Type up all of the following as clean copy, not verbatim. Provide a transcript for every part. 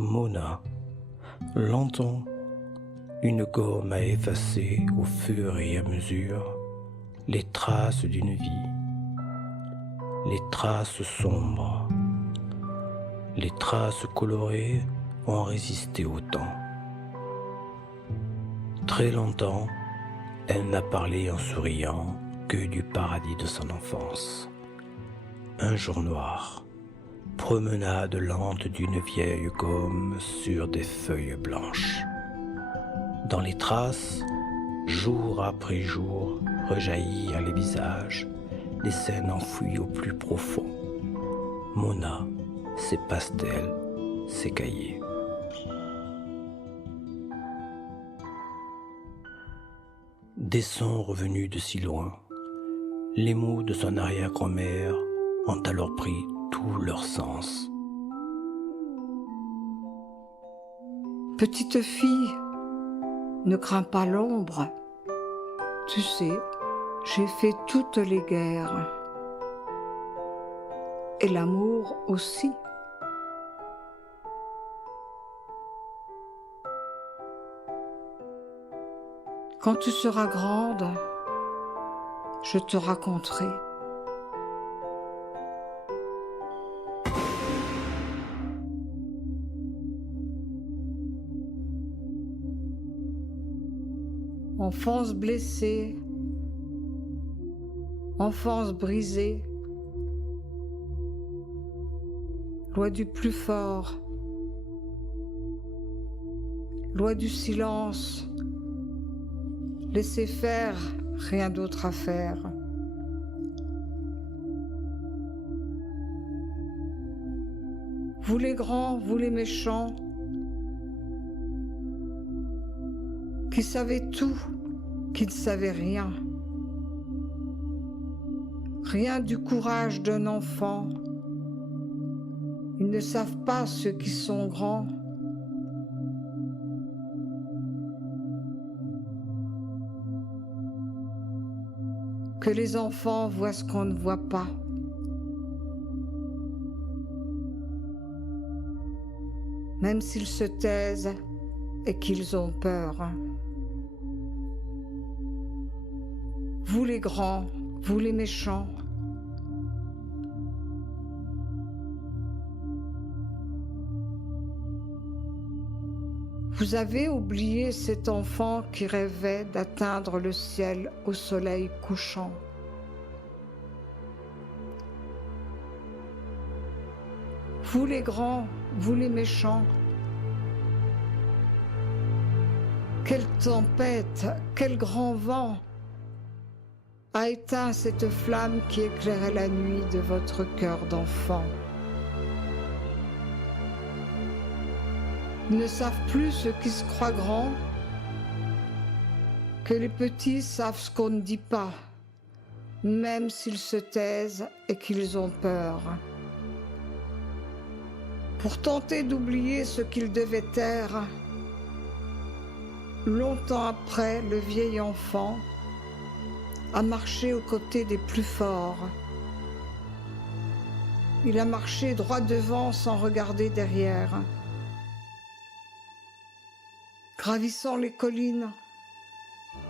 Mona, longtemps, une gomme a effacé au fur et à mesure les traces d'une vie, les traces sombres, les traces colorées ont résisté au temps. Très longtemps, elle n'a parlé en souriant que du paradis de son enfance. Un jour noir, promenade lente d'une vieille gomme sur des feuilles blanches. Dans les traces, jour après jour, rejaillirent les visages, les scènes enfouies au plus profond. Mona, ses pastels, ses cahiers. Des sons revenus de si loin, les mots de son arrière-grand-mère ont alors pris tout leur sens. Petite fille, ne crains pas l'ombre. Tu sais, j'ai fait toutes les guerres. Et l'amour aussi. Quand tu seras grande, je te raconterai. Enfance blessée, enfance brisée, loi du plus fort, loi du silence, laissez faire, rien d'autre à faire. Vous les grands, vous les méchants, qui savez tout, qui ne savez rien. Rien du courage d'un enfant. Ils ne savent pas ceux qui sont grands. Que les enfants voient ce qu'on ne voit pas. Même s'ils se taisent et qu'ils ont peur. Vous les grands, vous les méchants, vous avez oublié cet enfant qui rêvait d'atteindre le ciel au soleil couchant. Vous les grands, vous les méchants, quelle tempête, quel grand vent a éteint cette flamme qui éclairait la nuit de votre cœur d'enfant. Ils ne savent plus ceux qui se croient grands, que les petits savent ce qu'on ne dit pas, même s'ils se taisent et qu'ils ont peur. Pour tenter d'oublier ce qu'ils devaient taire, longtemps après, le vieil enfant a marché aux côtés des plus forts. Il a marché droit devant sans regarder derrière, gravissant les collines,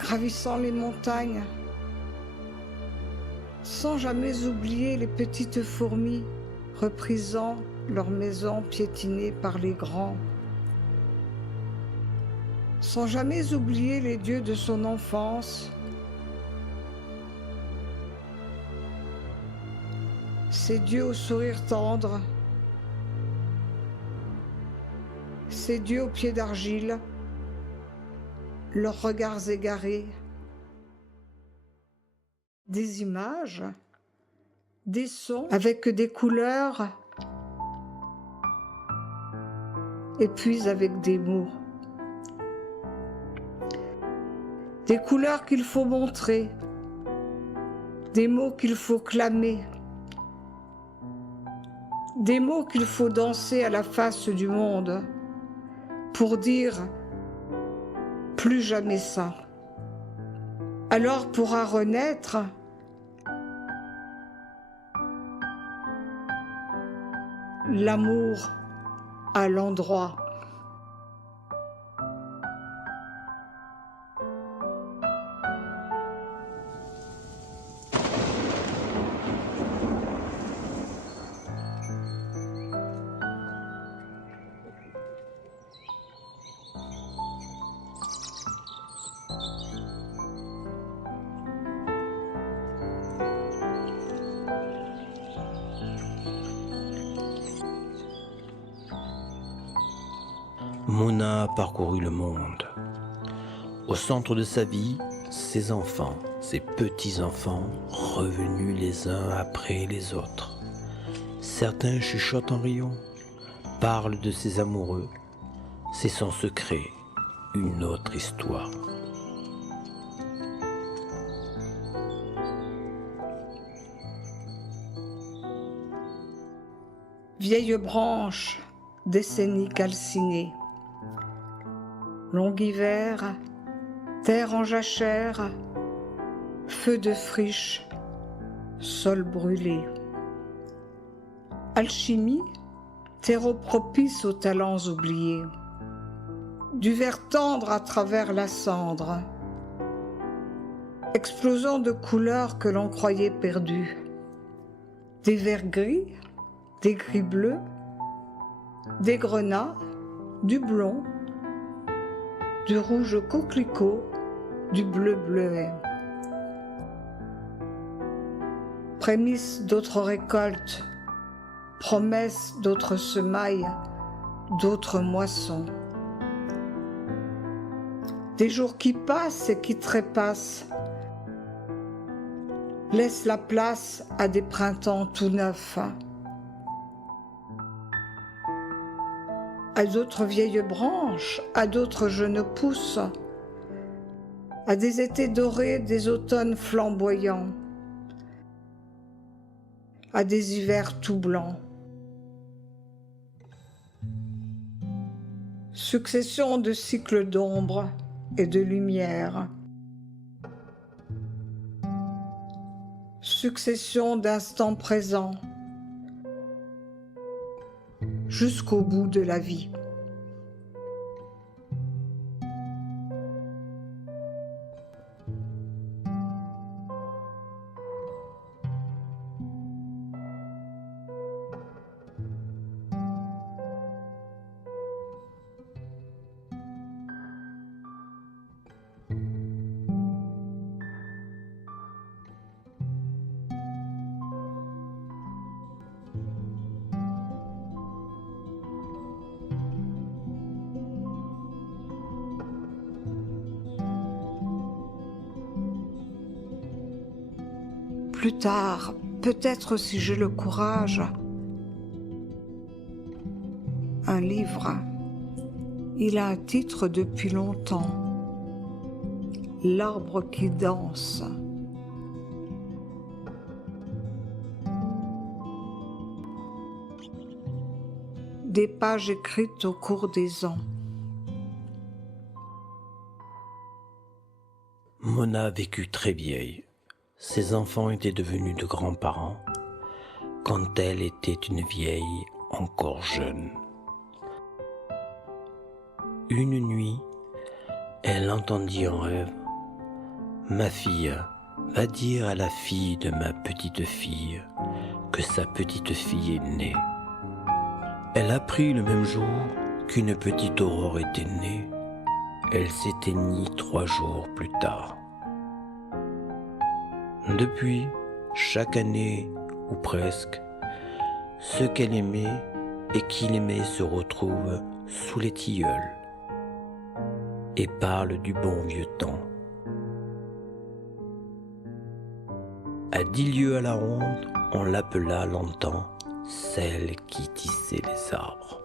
gravissant les montagnes, sans jamais oublier les petites fourmis reprisant leur maison piétinée par les grands, sans jamais oublier les dieux de son enfance, ces dieux au sourire tendre, ces dieux aux pieds d'argile, leurs regards égarés, des images, des sons avec des couleurs, et puis avec des mots. Des couleurs qu'il faut montrer, des mots qu'il faut clamer, des mots qu'il faut danser à la face du monde pour dire « plus jamais ça ». Alors pourra renaître l'amour à l'endroit. Mona a parcouru le monde. Au centre de sa vie, ses enfants, ses petits-enfants, revenus les uns après les autres. Certains chuchotent en riant, parlent de ses amoureux. C'est son secret, une autre histoire. Vieille branche, décennies calcinées. Long hiver, terre en jachère, feu de friche, sol brûlé. Alchimie, terreau propice aux talents oubliés. Du verre tendre à travers la cendre, explosant de couleurs que l'on croyait perdues. Des verts gris, des gris bleus, des grenats, du blond, du rouge coquelicot, du bleu bleuet. Prémices d'autres récoltes, promesses d'autres semailles, d'autres moissons. Des jours qui passent et qui trépassent, laissent la place à des printemps tout neufs. À d'autres vieilles branches, à d'autres jeunes pousses, à des étés dorés, des automnes flamboyants, à des hivers tout blancs. Succession de cycles d'ombre et de lumière. Succession d'instants présents jusqu'au bout de la vie. Plus tard, peut-être si j'ai le courage, un livre. Il a un titre depuis longtemps. L'arbre qui danse. Des pages écrites au cours des ans. Mona a vécu très vieille. Ses enfants étaient devenus de grands-parents quand elle était une vieille encore jeune. Une nuit, elle entendit en rêve « Ma fille, va dire à la fille de ma petite-fille que sa petite-fille est née. » Elle apprit le même jour qu'une petite aurore était née. Elle s'éteignit 3 jours plus tard. Depuis, chaque année, ou presque, ceux qu'elle aimait et qu'il aimait se retrouvent sous les tilleuls et parlent du bon vieux temps. À 10 lieues à la ronde, on l'appela longtemps celle qui tissait les arbres.